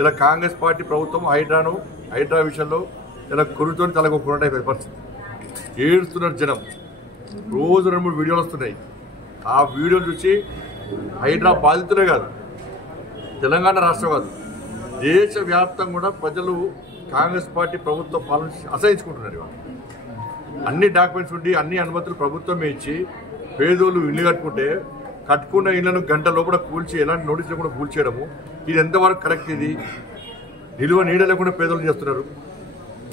ఇలా కాంగ్రెస్ పార్టీ ప్రభుత్వం హైడ్రా విషయంలో ఇలా కురుతో తలగొక్కున్నట్టు పరిస్థితి. ఏడుస్తున్నారు జనం. రోజు 2-3 వీడియోలు వస్తున్నాయి. ఆ వీడియోలు చూసి హైడ్రా బాధితులే కాదు, తెలంగాణ రాష్ట్రం కాదు, దేశవ్యాప్తంగా కూడా ప్రజలు కాంగ్రెస్ పార్టీ ప్రభుత్వ పాలన అసహించుకుంటున్నారు. అన్ని డాక్యుమెంట్స్ ఉండి అన్ని అనుమతులు ప్రభుత్వమే ఇచ్చి పేదోళ్ళు ఇల్లు కట్టుకున్న ఇళ్లను గంట లోపల కూల్చి ఎలాంటి నోటీస్ లేకుండా కూల్చేయడము, ఇది ఎంతవరకు కరెక్ట్? ఇది నిలువ నీడ లేకుండా పేదలు చేస్తున్నారు.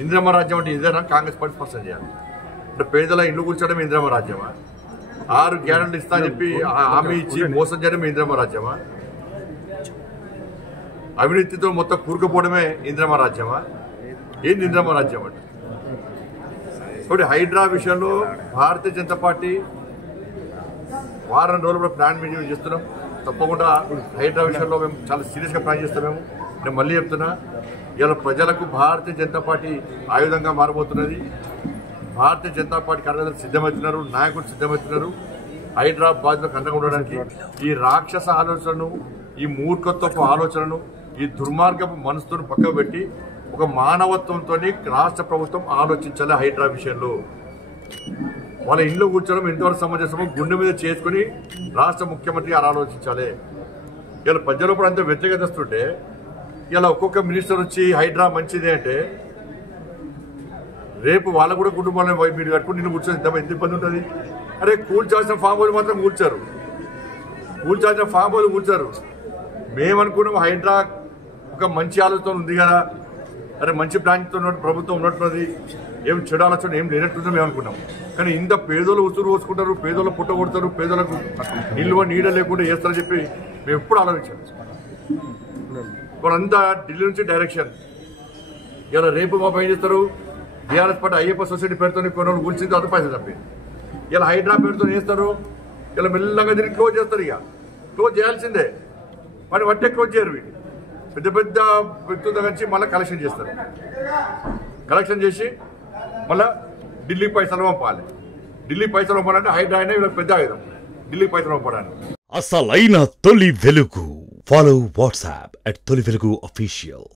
ఇందిరమ్మ రాజ్యం అంటే ఇదేనా? కాంగ్రెస్ పార్టీ స్పష్టం చేయాలి. అంటే పేదల ఇల్లు కూల్చడం ఇందిరమ్మ రాజ్యమా? 6 గ్యారెంటీలు ఇస్తా చెప్పి హామీ ఇచ్చి మోసం చేయడం ఇందిరమ్మ రాజ్యమా? అవినీతితో మొత్తం కూరుకుపోవడమే ఇందిరమ్మ రాజ్యమా? ఏంది ఇందిరమ్మ రాజ్యం అంటే? కాబట్టి హైడ్రా విషయంలో భారతీయ జనతా పార్టీ వారం రోజులు కూడా ప్లాన్ మీటింగ్ చేస్తున్నాం. తప్పకుండా హైడ్రా విషయంలో మేము చాలా సీరియస్గా ప్లాన్ చేస్తాం. నేను మళ్ళీ చెప్తున్నా, ఇలా ప్రజలకు భారతీయ జనతా పార్టీ ఆయుధంగా మారబోతున్నది. భారతీయ జనతా పార్టీ కార్యకర్తలు సిద్ధమవుతున్నారు, నాయకులు సిద్ధమవుతున్నారు. హైదరాబాద్లకు అండగా ఉండడానికి ఈ రాక్షస ఆలోచనను, ఈ మూర్ఖత్వపు ఆలోచనను, ఈ దుర్మార్గపు మనసుతో పక్కకు పెట్టి ఒక మానవత్వంతో రాష్ట్ర ప్రభుత్వం ఆలోచించాలి. హైడ్రా విషయంలో వాళ్ళ ఇంట్లో కూర్చోవడం ఎంతవరకు సమంజసమో గుండె మీద చేసుకుని రాష్ట్ర ముఖ్యమంత్రి ఆలోచించాలి. ఇలా ప్రజలు కూడా అంత వ్యతిరేకతస్తుంటే ఇలా ఒక్కొక్క మినిస్టర్ వచ్చి హైడ్రా మంచిదే అంటే రేపు వాళ్ళ కూడా కుటుంబాలను మీరు కట్టుకుని నిన్ను కూర్చొని ఎంత ఇబ్బంది ఉంటుంది? అరే కూల్చాల్సిన ఫామ్ హౌస్ మాత్రం కూల్చారు, కూల్చాల్సిన ఫామ్ హౌస్ కూల్చారు. మేమనుకున్నాం హైడ్రా ఒక మంచి ఆలోచన ఉంది కదా, అరే మంచి ప్లాన్తో ప్రభుత్వం ఉన్నట్టున్నది, ఏం చెడు ఆలోచన ఏం లేనట్టుందో మేము అనుకున్నాం. కానీ ఇంత పేదోళ్ళు ఉసురు పోసుకుంటారు, పేదోళ్ళు పుట్ట కొడతారు, పేదోళ్ళకు నిల్వ నీడ లేకుండా చేస్తారని చెప్పి మేము ఎప్పుడు ఆలోచించాం. వాళ్ళంతా ఢిల్లీ నుంచి డైరెక్షన్. ఇలా రేపు మా పని చేస్తారు. బీఆర్ఎస్ పార్టీ అయ్యప్ప సొసైటీ పేరుతో కొన్ని కూల్చింది, అది పైసలు తప్పింది. ఇలా హైడ్రా పేరుతో చేస్తారు. ఇలా మెల్లగా తిరిగి క్లోజ్ చేస్తారు. ఇక క్లోజ్ చేయాల్సిందే, మరి వట్టే క్లోజ్ చేయరు. వీళ్ళు పెద్ద పెద్ద వ్యక్తుల దగ్గర నుంచి మళ్ళీ కలెక్షన్ చేస్తారు. కలెక్షన్ చేసి మళ్ళీ ఢిల్లీ పైసలు పంపాలి. ఢిల్లీ పైసలు పంపాలంటే హైడ్రా అయినా వీళ్ళకి పెద్ద ఆయుధం, ఢిల్లీ పైసలు పంపడానికి. అసలైన తొలి వెలుగు. ఫాలో వాట్సాప్ @తొలి వెలుగు official.